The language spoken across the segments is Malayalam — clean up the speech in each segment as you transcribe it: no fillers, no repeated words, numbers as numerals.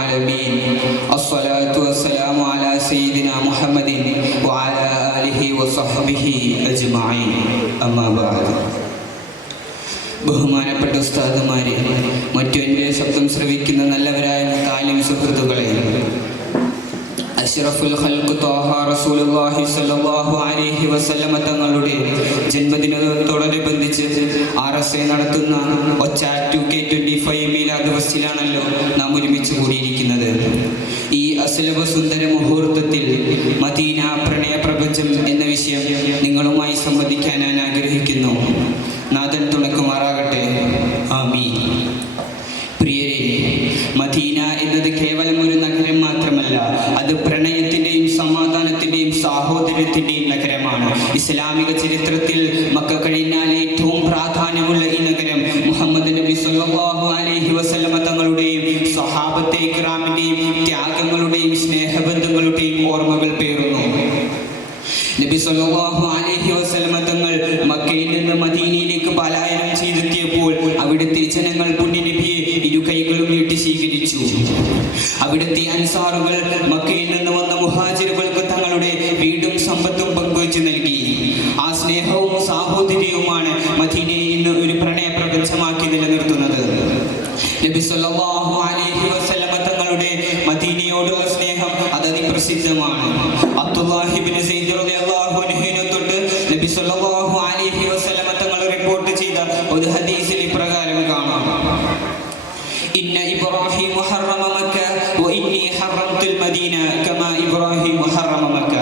العالمين الصلاة والسلام على سيدنا محمد وعلى آله وصحبه أجمعين أما بعد. ബഹുമാനപ്പെട്ട ഉസ്താദുമാരെ, മറ്റു എൻ്റെ ശബ്ദം ശ്രവിക്കുന്ന നല്ലവരായ താലിം സുഹൃത്തുക്കളെ, അഷ്റഫുൽ ഖൽഖ് ത്വാഹ റസൂലുള്ളാഹി സ്വല്ലല്ലാഹു അലൈഹി വസല്ലമ തങ്ങളുടെ ജന്മദിനത്തോടനുബന്ധിച്ച് RSA നടത്തുന്ന ഒച്ചാറ്റ് 2K25 മീലാദ് ദിവസത്തിലാണല്ലോ നാം ഒരുമിച്ച് കൂടിയിരിക്കുന്നത്. ഈ അസ്ലഭ സുന്ദര മുഹൂർത്തത്തിൽ മദീന പ്രണയ പ്രപഞ്ചം എന്ന വിഷയം നിങ്ങളുമായി സംവദിക്കാൻ ഞാൻ ആഗ്രഹിക്കുന്നു. നാഥൻ തുണക്കുമാറാകട്ടെ. ആമീൻ. പ്രിയരെ, മദീന എന്നത് കേവലം ഒരു നഗരം മാത്രമല്ല, അത് പ്രണയത്തിൻ്റെയും സമാധാനത്തിൻ്റെയും സാഹോദര്യത്തിൻ്റെയും നഗരമാണ്. ഇസ്ലാമിക ചരിത്രത്തിൽ മക്ക കഴിഞ്ഞാൽ ഏറ്റവും പ്രാധാന്യമുള്ള ഈ നഗരം മുഹമ്മദ് നബി സ്വല്ലല്ലാഹു അലൈഹി വസല്ലമ തങ്ങളുടെയും സ്വഹാബത്തെ ഇക്റാമിൻ്റെയും ത്യാഗങ്ങളുടെയും സ്നേഹബന്ധങ്ങളുടെയും ഓർമ്മകൾ പേറുന്നു. നബി സ്വല്ലല്ലാഹു അലൈഹി വസല്ലമ തങ്ങൾ മക്കയിൽ നിന്ന് മദീനയിലേക്ക് പലായനം ചെയ്തെത്തിയപ്പോൾ അവിടുത്തെ ജനങ്ങൾ പുണ്യനബിയെ ഇരു കൈകളും നീട്ടി സ്വീകരിച്ചു. അവിടുത്തെ അൻസാറുകൾ മക്കയിൽ നിന്ന് വന്ന മുഹാജിറുകൾക്ക് തങ്ങളുടെ വീടും സമ്പത്തും പങ്കുവച്ച് നൽകി. ആ സ്നേഹവും സാഹോദര്യവുമാണ് മദീനയെ ഇന്ന് ഒരു പ്രണയ പ്രപഞ്ചമാക്കി നിലനിർത്തുന്നത്. നബി സ്വല്ലല്ലാഹു അലൈഹി വസല്ലമ തങ്ങളുടെ മദീനയോടുള്ള സ്നേഹം അതിപ്രസിദ്ധമാണ്. അബ്ദുല്ലാഹി ഇബ്നു സൈദ് റളിയല്ലാഹു അൻഹുവിനെ തൊട്ട് നബി സ്വല്ലല്ലാഹു അലൈഹി വസല്ലമ തങ്ങൾ റിപ്പോർട്ട് ചെയ്ത ഒരു ഹദീസിൽ ഇപ്രകാരം കാണാം: ഇന്ന ഇബ്രാഹിം ഹറമ മക്ക വ ഇന്നി ഹറംതുൽ മദീന കമാ ഇബ്രാഹിം ഹറമ മക്ക.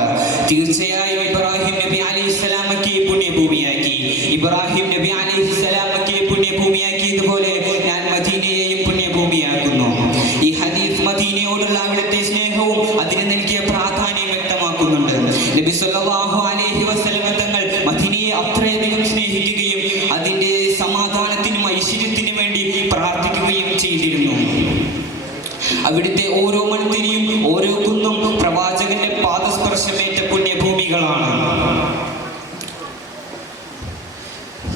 തീർച്ചയായും ഇബ്രാഹിം നബി അലൈഹിസ്സലാം മക്കയെ പുണ്യഭൂമിയാക്കി. ഇബ്രാഹിം നബി അലൈഹിസ്സലാം മക്കയെ പുണ്യഭൂമിയാക്കിയതുപോലെ ഞാൻ മദീനയെയും പുണ്യഭൂമിയാക്കുന്നു. ഈ ഹദീസ് മദീനയോടുള്ള അവിടുത്തെ സ്നേഹവും അതിന് നൽകിയ പ്രാധാന്യം വ്യക്തമാക്കുന്നുണ്ട്. നബി സ്വല്ലല്ലാഹു അലൈഹി വസല്ലമ തങ്ങൾ മദീനയെ അത്രയധികം സ്നേഹിക്കുകയും അതിൻ്റെ സമാധാനത്തിനും ഐശ്വര്യത്തിനും വേണ്ടി പ്രാർത്ഥിക്കുകയും ചെയ്തിരുന്നു. അവിടുത്തെ ഓരോ മൺതിരിയും ഓരോ കുന്നും പ്രവാചകന്റെ പാദസ്പർശമേറ്റ പുണ്യഭൂമികളാണ്.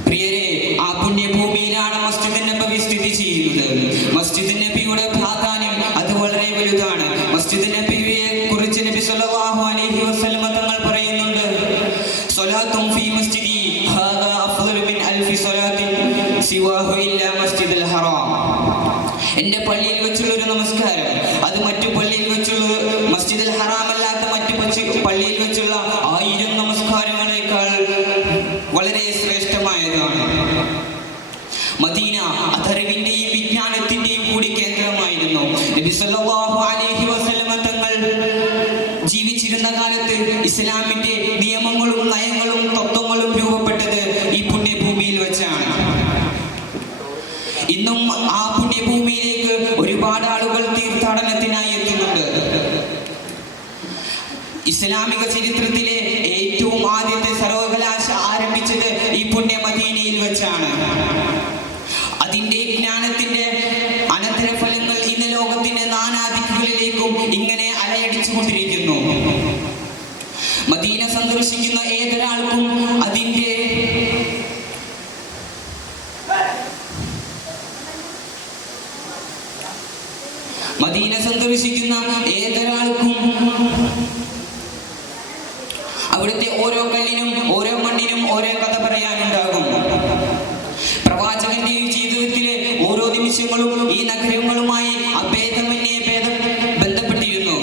പ്രിയരെ, ആ പുണ്യഭൂമിയിലാണ് മസ്ജിദ് നബവി സ്ഥിതി ചെയ്യുന്നത്. മസ്ജിദ് നബിയുടെ പ്രാധാന്യം അത് വളരെ വലുതാണ്. മസ്ജിദ് നബിയെ കുറിച്ച് നബി സ്വല്ലല്ലാഹു അലൈഹി വസല്ലമ തങ്ങൾ പറയുന്നുണ്ട്: സ്വലാത്തും ഫീ മസ്ജിദി ഹാദാ അഫ്ളലു മിൻ അൽഫി സ്വലാത്തിൻ സിവാഹു ഇല്ലാ മസ്ജിദുൽ ഹറാം. എൻ്റെ പള്ളിയിൽ വെച്ചുള്ള ഒരു നമസ്കാരം അത് മറ്റു പള്ളിയിൽ വെച്ചുള്ള മസ്ജിദുൽ ഹറാം അല്ലാത്ത മറ്റു പള്ളിയിൽ വെച്ചുള്ള 1000 നമസ്കാരങ്ങളെക്കാൾ വളരെ ശ്രേഷ്ഠമായതാണ്. മദീന അതറിവിന്റെയും വിജ്ഞാനത്തിന്റെയും കൂടി കേന്ദ്രമായിരുന്നു. നബി സല്ലല്ലാഹു അലൈഹി വസല്ലമ തങ്ങൾ ജീവിച്ചിരുന്ന കാലത്ത് ഇസ്ലാമിന്റെ നിയമങ്ങളും നയങ്ങളും തത്വങ്ങളും രൂപപ്പെട്ടത് ഈ പുണ്യഭൂമിയിൽ വെച്ചാണ്. ഇന്നും ആ പുണ്യഭൂമിയിലേക്ക് ഒരുപാട് ആളുകൾ തീർത്ഥാടനത്തിനായി എത്തുന്നുണ്ട്. ഇസ്ലാമിക ചരിത്രത്തിലെ ഏറ്റവും ആദ്യത്തെ സർവകലാശാല ആരംഭിച്ചത് ഈ പുണ്യ മദീനയിൽ വെച്ചാണ്. അതിന്റെ ജ്ഞാനത്തിന്റെ അനന്തരഫലങ്ങൾ ഇന്ന് ലോകത്തിന്റെ നാനാദിക്കുകളിലേക്കും ഇങ്ങനെ അലയടിച്ചു കൊണ്ടിരിക്കുന്നു. മദീന സന്ദർശിക്കുന്ന ഏതൊരാൾക്കും അതിന്റെ അവിടുത്തെ ഓരോ കല്ലിനും ഓരോ മണ്ണിനും ഓരോ കഥ പറയാനുണ്ടാകും. പ്രവാചകന്റെ ജീവിതത്തിലെ ഓരോ നിമിഷങ്ങളും ഈ നഗരങ്ങളുമായി അഭേദമന്യേ ബന്ധപ്പെട്ടിരുന്നു.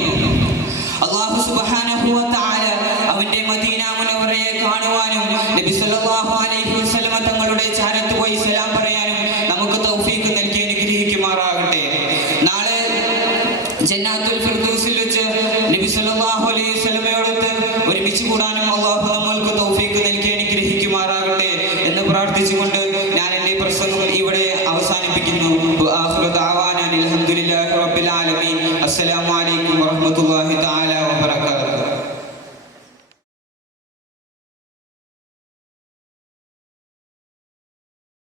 അല്ലാഹു സുബ്ഹാനഹു വ തആല അവന്റെ മദീന മുനവ്വറയെ കാണുവാനും നബി സല്ലല്ലാഹു അലൈഹി വസല്ലമ തങ്ങളുടെ ചാരത്ത് പോയി സലാം പറയാനും നമുക്ക് തൗഫീഖ് നൽകി അനുഗ്രഹിക്കുമാറാകട്ടെ. നാളെ ജന്നാത്തുൽ ഫിർദൗസിൽ വെച്ച് നബി സല്ലല്ലാഹു അലൈഹി വസല്ലമയോടൊത്ത് ഒരുമിച്ച് കൂടാനും അല്ലാഹു നമ്മൾക്ക് തൗഫീഖ് നൽകി അനുഗ്രഹിക്കുമാറാകട്ടെ എന്ന് പ്രാർത്ഥിച്ചുകൊണ്ട് ഞാൻ എൻ്റെ പ്രസംഗം ഇവിടെ അവസാനിപ്പിക്കുന്നു.